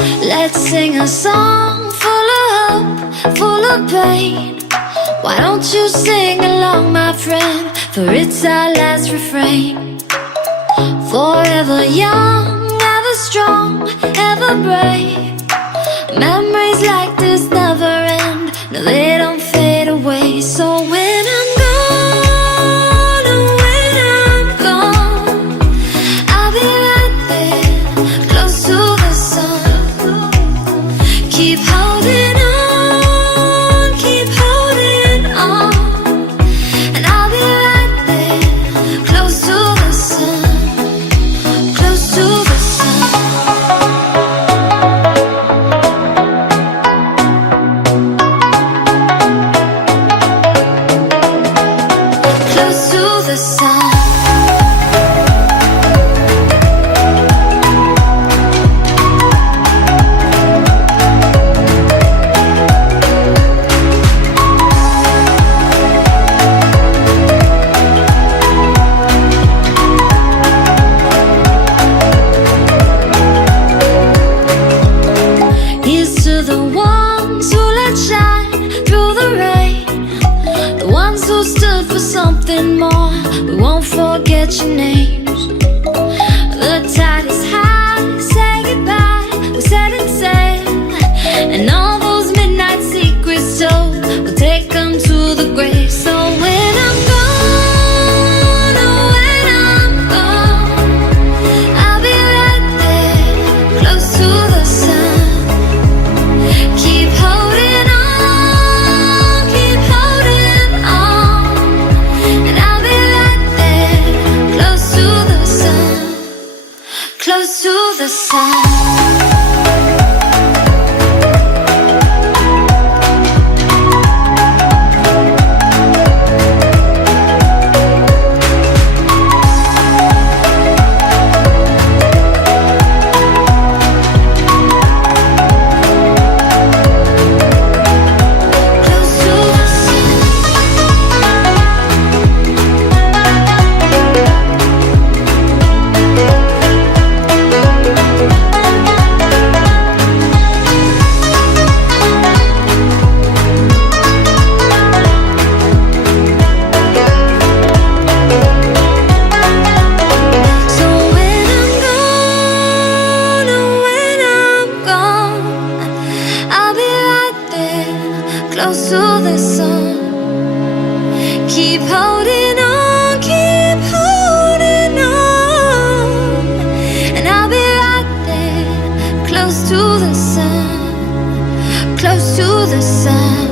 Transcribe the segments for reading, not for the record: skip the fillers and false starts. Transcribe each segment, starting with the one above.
Let's sing a song full of hope, full of pain. Why don't you sing along, my friend? For it's our last refrain. Forever young, ever strong, ever brave. Memories like this never end. No, they don't fade away. So when I'm gone, oh, when I'm gone, I'll be right there, close to the sun. Keep holding on, keep holding on, and I'll be right there, close to the sun, close to the sun. Close to the sun. Here's to the ones who let shine through the rain, the ones who stood for something more. We won't forget your names. The tide is high, say goodbye, we're setting sail, and all those midnight secrets told, we'll take them to the grave. So when I'm gone, oh, when I'm gone, I'll be right there, close to the sun. Keep holding on, and I'll be right there, close to the sun, close to the sun. Close to the sun. Keep holding on, and I'll be right there, close to the sun, close to the sun.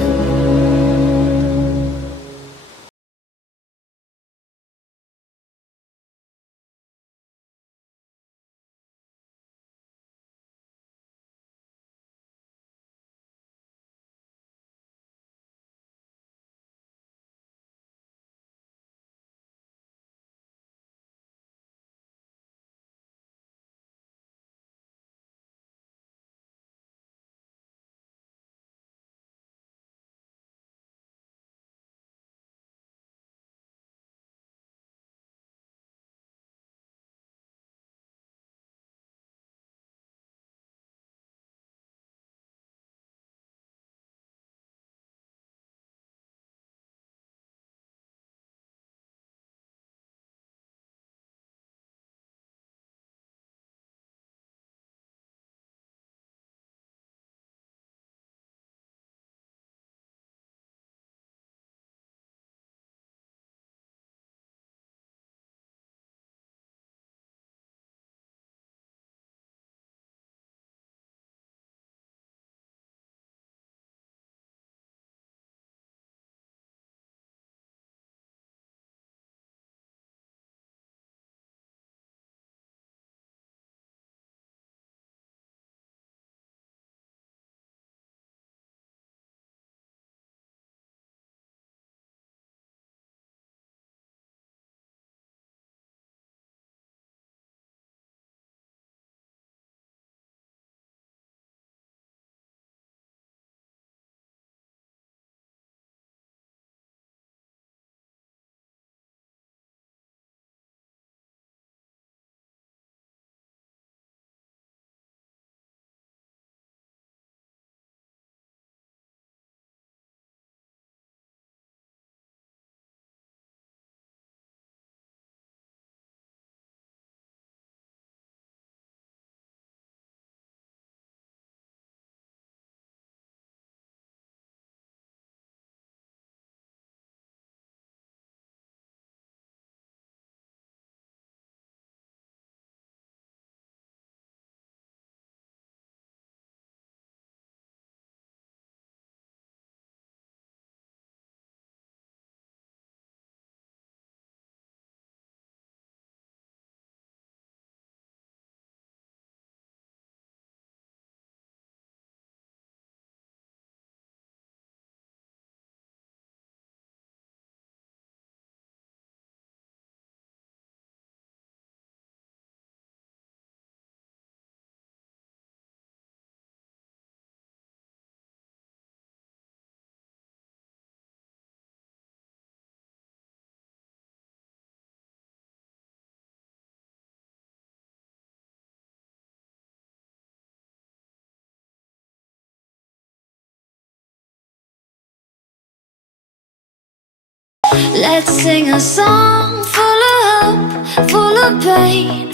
Let's sing a song full of hope, full of pain.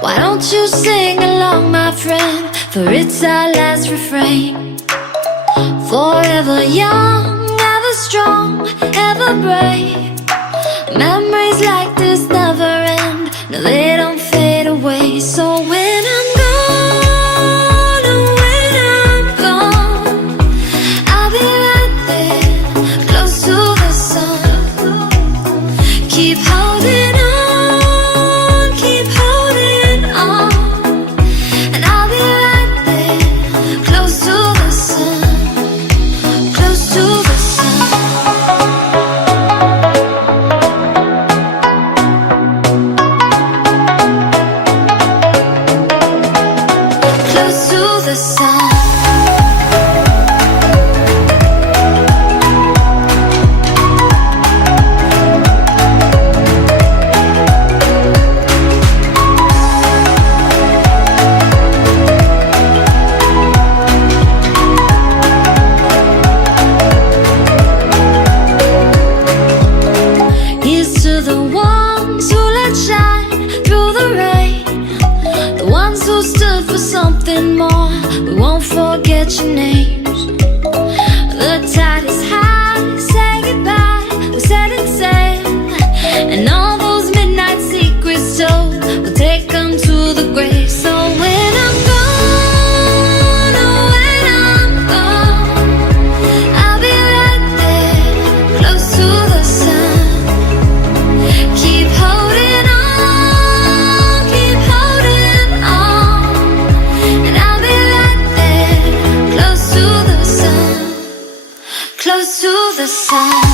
Why don't you sing along, my friend? For it's our last refrain. Forever young, ever strong, ever brave. Memories like this never end. No, they don't fade away. So when I'm gone, oh, when I'm gone, I'll be right there, close to the sun. Keep holding on, keep holding on, and I'll be right there, close to the sun, close to the sun. Close to the sun. Here's to the ones who let shine through the rain, the ones who stood for something more. We won't forget your names. The tide is high, say goodbye, we're setting sail, and all those midnight secrets told, we'll take them to the grave. So when I'm gone, oh, when I'm gone, I'll be right there, close to the sun. Keep holding on, keep holding on, and I'll be right there, close to the sun, close to the sun.